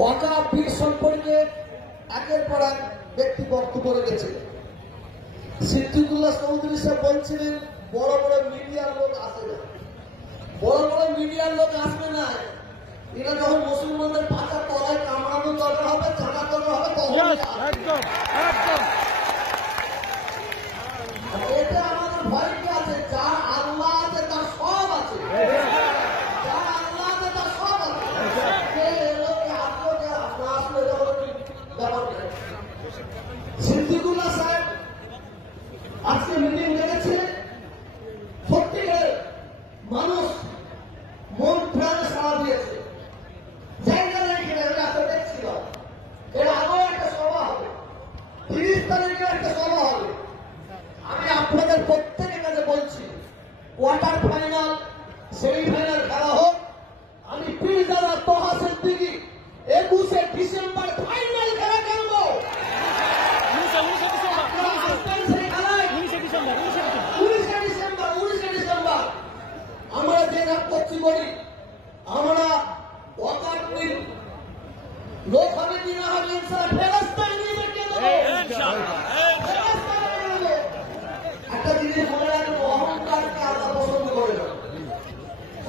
ওয়াকাফ বিল সম্পর্কে একের পর এক ব্যক্তি বক্তব্য রেখেছে। সিদ্দিকুল্লাহ চৌধুরী সাহেব বলছিলেন বড় বড় মিডিয়ার লোক আসে না, বড় বড় মিডিয়ার লোক আসবে না। এরা যখন মুসলমানদের পাচার তলায় কামড়ানো দরকার হবে, চাঁদা দরকার হবে, তখন এটা আমাদের ভয় কি আছে? যার আল্লাহ আছে তার সব আছে, যার আল্লাহ আছে তার সব আছে। সিদ্দিকুল্লাহ সাহেব আজকে মিটিং ডেকেছে। সত্যিকার মানুষ মন প্রাণে সাড়া দিয়েছে। জায়গা নেই দেখছিল এর আগেও একটা সভা হবে, 30 তারিখে একটা সভা হবে। আমি আপনাদের প্রত্যেকের কাছে বলছি, কোয়ার্টার ফাইনাল সেমিফাইনাল খেলা হোক, আমি পীরজাদা তোহা সিদ্দিকী 21শে ডিসেম্বর ফাইনাল খেলা খেলবো। 19শে ডিসেম্বর আমরা যে কাজ করছি বলি, আমরা ওয়াকাফ বিল লোক হবে কি না হবে ইনশাআল্লাহ ফেরেশতায় নিয়ে রেখে দেবো ইনশাআল্লাহ। একটা জিনিস মনে রাখবেন, অহংকারকে আল্লাহ পছন্দ করে না,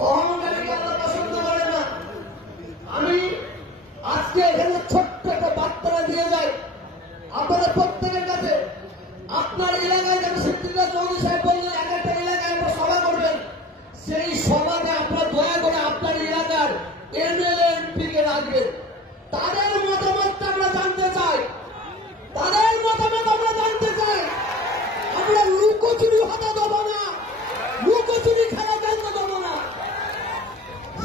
অহংকারকে আল্লাহ পছন্দ করে না। আমি আজকে এখানে ছোট্ট একটা বার্তা দিয়ে যাই আপনাদের প্রত্যেকের কাছে। আপনার এলাকায় যেন সিদ্দিকুল্লাহ চৌধুরী সাহেব বললেন এক একটা এলাকায় আপনারা সভা করবেন, সেই সভাতে আপনারা দয়া করে আপনার এলাকার এমএলএ এমপিকে রাখবেন। তাদের মতামতটা আমরা জানতে চাই, তাদের মতামত আমরা জানতে চাই। আমরা লুকোচুরি হতে দেবো না, লুকোচুরি খেলা জানতে দেবো না।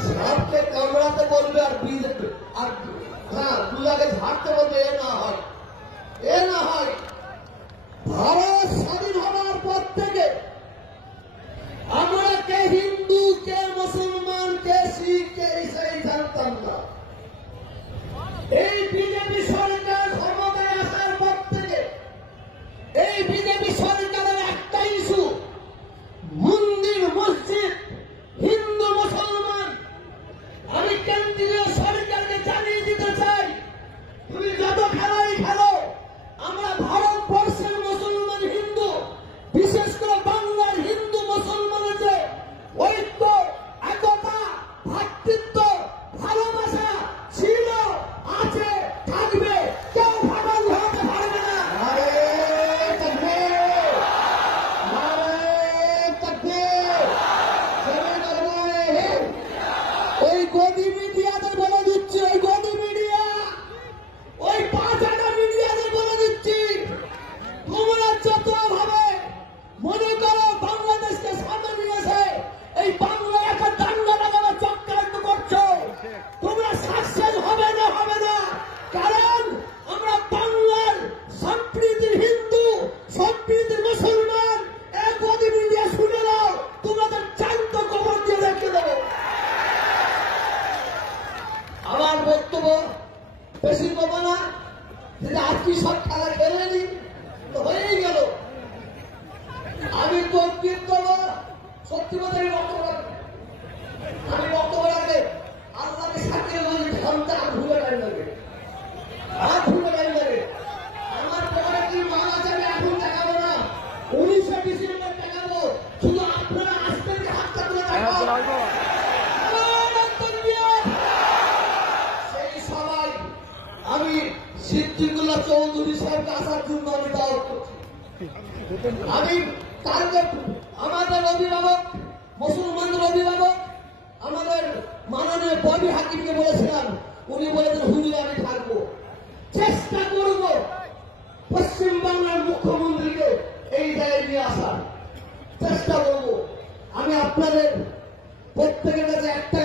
সাপকে কামড়াতে বলবে আর বিজেপি আর হ্যাঁ দুলাকে ঝাড়তে বলবে, এ না হয়, এ না হয়। ভারত স্বাধীন হওয়ার পর থেকে আমরা কে হিন্দু, কে মুসলমান, কে শিখ, কে ইসাই জানতাম না। এই বিজেপি সরকার ক্ষমতায় আসার পর থেকে এই বিজেপি সরকারের একটা ইস্যু, মন্দির মসজিদ, হিন্দু মুসলমান। আমি কেন্দ্রীয় সরকারকে জানিয়ে দিতে চাই, তুমি যত খেলাই খেলো, আমরা ভারতবর্ষের মুসলমান হিন্দু, বিশেষ করে বাংলার হিন্দু মুসলমানের যে ঐক্য, একতা, ভ্রাতৃত্ব, ভালোবাসা ছিল, আছে, থাকবে, কেউ ভাগাল হতে পারবে না। ওই গদি মিডিয়াদের বলে দিচ্ছি, ওই গদি মিডিয়া, ওই 5 মিডিয়াদের বলে দিচ্ছি, তোমরা যত ভাবে মনে করো বাংলাদেশকে সামনে নিয়েছে, এই বাংলা একটা দাঙ্গা লাগানোর চক্রান্ত করছো, তোমরা সাকসেস হবে না, হবে না। কারণ আমরা বাংলার সম্প্রীতির হিন্দু, সম্প্রীতির মুসলমান। এক গদি মিডিয়া শুনে নাও, তোমাদের জ্যান্ত কবর দিয়ে রেখে দেবো। আমার বক্তব্য বেশি করবো না, যদি আজকে সব খেলা খেলে নি তো হয়েই গেল। আমি তদবির করবো, সত্যি কথা আমি বক্তব্য রাখবো, আমি বক্তব্য রাখলে আল্লাহকে সাথে ঘন্টা ভুলে টাইম লাগে, আর ভুলে টাইম লাগে। আমার পরে কি মাল আছে আমি এখন দেখাবো না, 19শে ডিসেম্বর দেখাবো। শুধু আপনারা আসবেন, হাতটা তুলে দেখাবো। সেই সবাই আমি সিদ্দিকুল্লাহ চৌধুরী সাহেবকে আসার জন্য আমি দাওয়াত করছি। আমি টার্গেট আমাদের অভিভাবক, মুসলমানদের অভিভাবক, আমাদের মাননীয় বডি হাকিমকে বলেছিলাম, উনি বলেছেন হুজুর আমি থাকবো, চেষ্টা করব পশ্চিমবাংলার মুখ্যমন্ত্রীকে এই জায়গায় নিয়ে আসার চেষ্টা করব। আমি আপনাদের প্রত্যেকের কাছে একটা